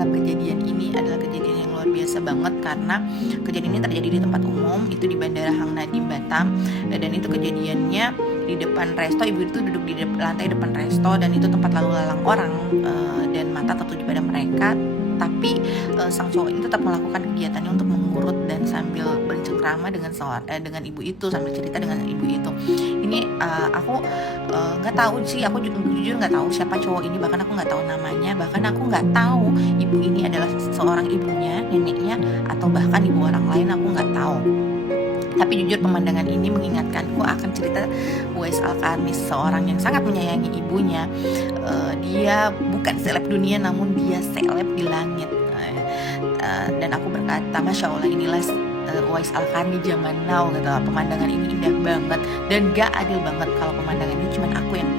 menganggap kejadian ini adalah kejadian yang luar biasa banget, karena kejadian ini terjadi di tempat umum, itu di Bandara Hang Nadiem Batam, dan itu kejadiannya di depan resto. Ibu itu duduk di lantai depan resto, dan itu tempat lalu lalang orang, dan mata tertuju pada mereka. Tapi sang cowok ini tetap melakukan kegiatannya untuk mengurut dan sambil bercengkrama dengan ibu itu, sambil cerita dengan ibu itu. Ini aku nggak tahu sih, aku jujur nggak tahu siapa cowok ini, bahkan aku nggak tahu namanya, bahkan aku nggak tahu ibu ini adalah seorang ibunya, neneknya, atau bahkan ibu orang lain, aku nggak tahu. Tapi jujur pemandangan ini mengingatkanku akan cerita Uwais Al-Karni, seorang yang sangat menyayangi ibunya. Dia bukan seleb dunia, namun dia seleb di langit. Dan aku berkata, Masya Allah, inilah Uwais Al-Karni zaman now gitu. Pemandangan ini indah banget, dan gak adil banget kalau pemandangan ini cuma aku yang